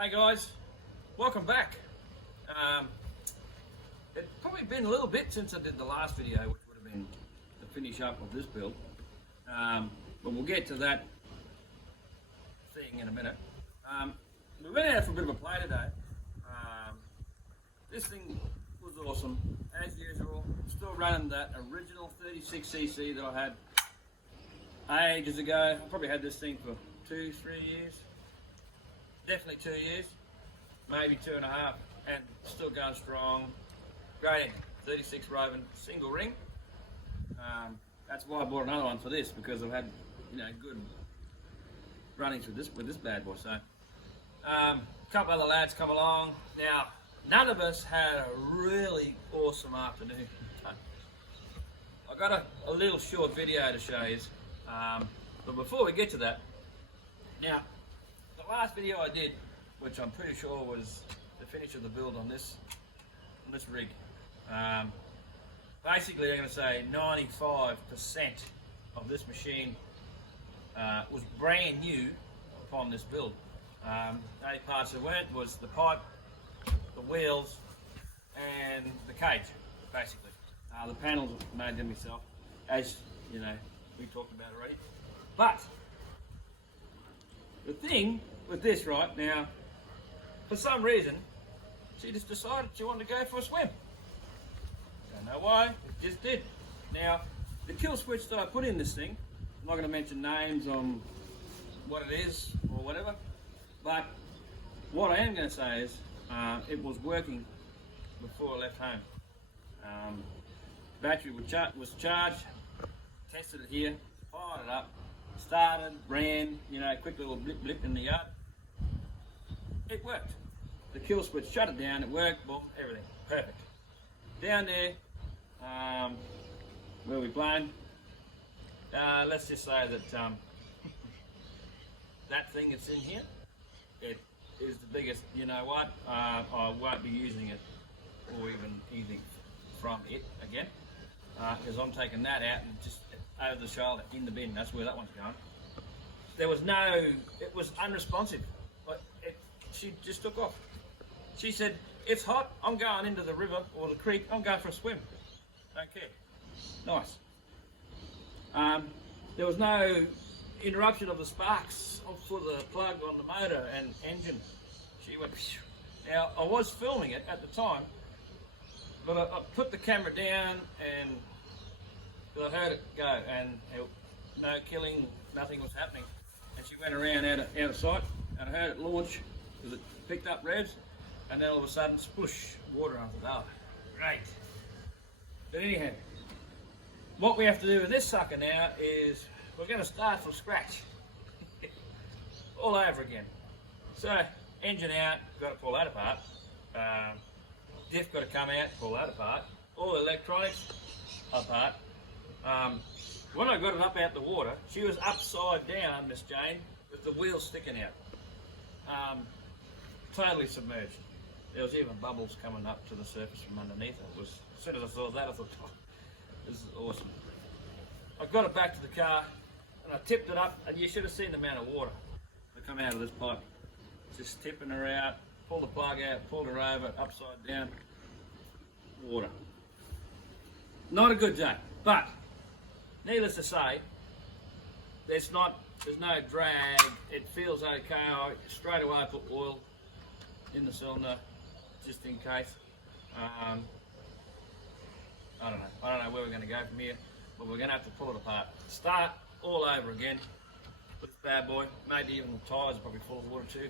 Hey guys, welcome back. It's probably been a little bit since I did the last video, which would have been the finish up of this build. But we'll get to that thing in a minute. We went out for a bit of a play today. This thing was awesome, as usual. Still running that original 36cc that I had ages ago. I probably had this thing for 2-3 years. Definitely 2 years, maybe 2.5, and still going strong. Great engine, 36 Raven, single ring. That's why I bought another one for this, because I've had, good runnings with this bad boy. So, a couple other lads come along. Now, none of us had a really awesome afternoon. I got a little short video to show you, but before we get to that, now, the last video I did, which I'm pretty sure was the finish of the build on this rig. Basically, I'm going to say 95% of this machine was brand new upon this build. The only parts that weren't was the pipe, the wheels, and the cage, basically. The panels made them myself, as we talked about already. But the thing with this right now, for some reason, she just decided she wanted to go for a swim. Don't know why, it just did. Now, the kill switch that I put in this thing, I'm not going to mention names on what it is or whatever, but what I am going to say is it was working before I left home. Battery was charged, tested it here, fired it up, started, ran, quick little blip in the yard. It worked. The kill switch shut it down, it worked, boom, everything, perfect. Down there, where we playing, let's just say that that thing that's in here, it is the biggest, I won't be using it or even anything from it again, because I'm taking that out and just over the shoulder in the bin. That's where that one's going. There was it was unresponsive. She just took off. She said, "It's hot, I'm going into the river or the creek, I'm going for a swim. Don't care." Nice. There was no interruption of the sparks for the plug on the motor and engine. She went, phew. Now, I was filming it at the time, but I put the camera down and I heard it go, and no killing, nothing was happening. And she went around out of sight, and I heard it launch because it picked up revs, and then all of a sudden, sploosh, water. And I thought, oh, great. But anyhow, what we have to do with this sucker now is we're going to start from scratch, all over again. So, engine out, got to pull that apart. Diff got to come out, pull that apart. All the electronics apart. When I got it up out the water, she was upside down, Miss Jane, with the wheels sticking out. Totally submerged. There was even bubbles coming up to the surface from underneath it. As soon as I saw that, I thought, oh, this is awesome. I got it back to the car, and I tipped it up, and you should have seen the amount of water that come out of this pipe. Just tipping her out, pulled the plug out, pulled her over, upside down, water. Not a good day, but needless to say, there's no drag. It feels okay. I straight away put oil in the cylinder just in case. I don't know where we're going to go from here, but we're going to have to pull it apart. Start all over again with this bad boy. Maybe even the tyres are probably full of water too. I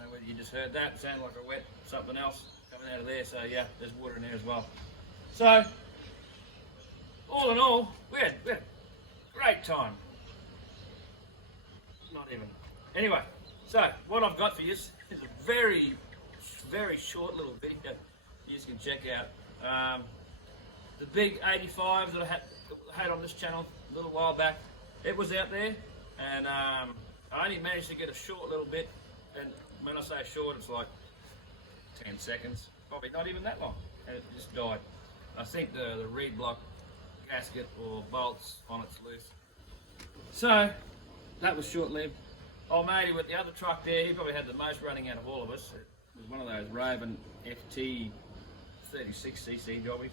don't know whether you just heard that. It sounded like a wet something else coming out of there. So yeah, there's water in there as well. So all in all, we had a great time. Not even. Anyway, so what I've got for you is a very, very short little video you can check out. The big 85s that I had on this channel a little while back, it was out there, and I only managed to get a short little bit, and when I say short, it's like 10 seconds, probably not even that long, and it just died. I think the reed block gasket or bolts on it's loose. So that was short-lived. old matey with the other truck there, he probably had the most running out of all of us. It was one of those Raven FT 36cc jobbies.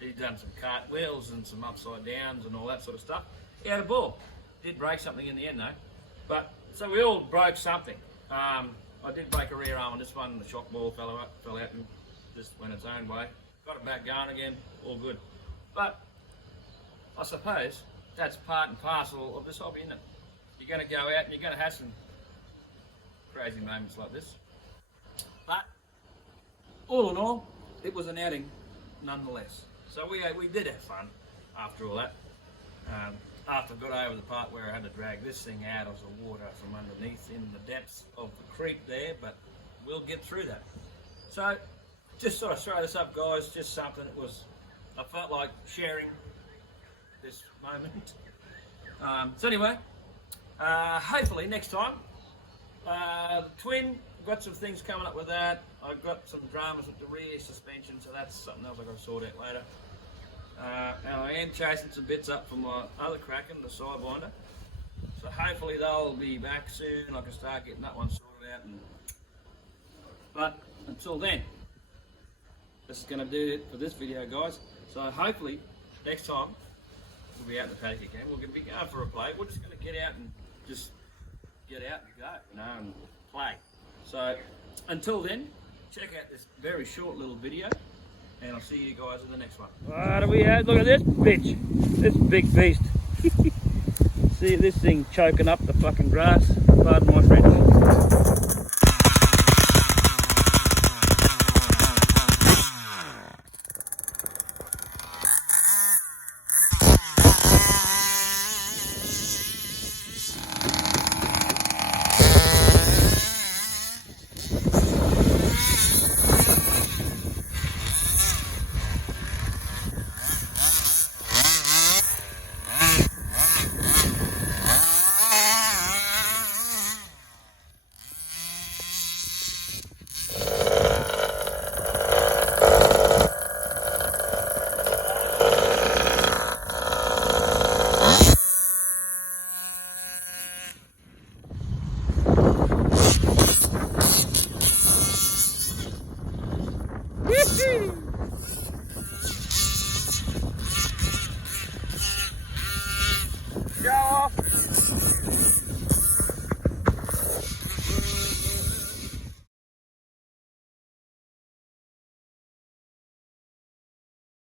He'd done some cartwheels and some upside downs and all that sort of stuff. He had a ball. Did break something in the end though. But so we all broke something. I did break a rear arm on this one. The shock ball fell out and just went its own way. Got it back going again. All good. But I suppose that's part and parcel of this hobby, isn't it? You're going to go out and you're going to have some crazy moments like this. But all in all, it was an outing nonetheless. So we did have fun after all that. After I got over the part where I had to drag this thing out of the water from underneath in the depths of the creek there, but we'll get through that. So just sort of throw this up, guys, just something that was, I felt like sharing this moment. So anyway, hopefully next time, the twin, I've got some things coming up with that. I've got some dramas with the rear suspension, so that's something else I've got to sort out later. And I am chasing some bits up from my other Kraken, the sidewinder. So hopefully they'll be back soon. I can start getting that one sorted out. But until then, this is going to do it for this video, guys. So hopefully next time we'll be out in the paddock again. We'll be going for a play. We're just going to get out and just get out and go, you know, and play. So until then, check out this very short little video. And I'll see you guys in the next one. What are we at? Look at this bitch. This big beast. See this thing choking up the fucking grass. Pardon my French.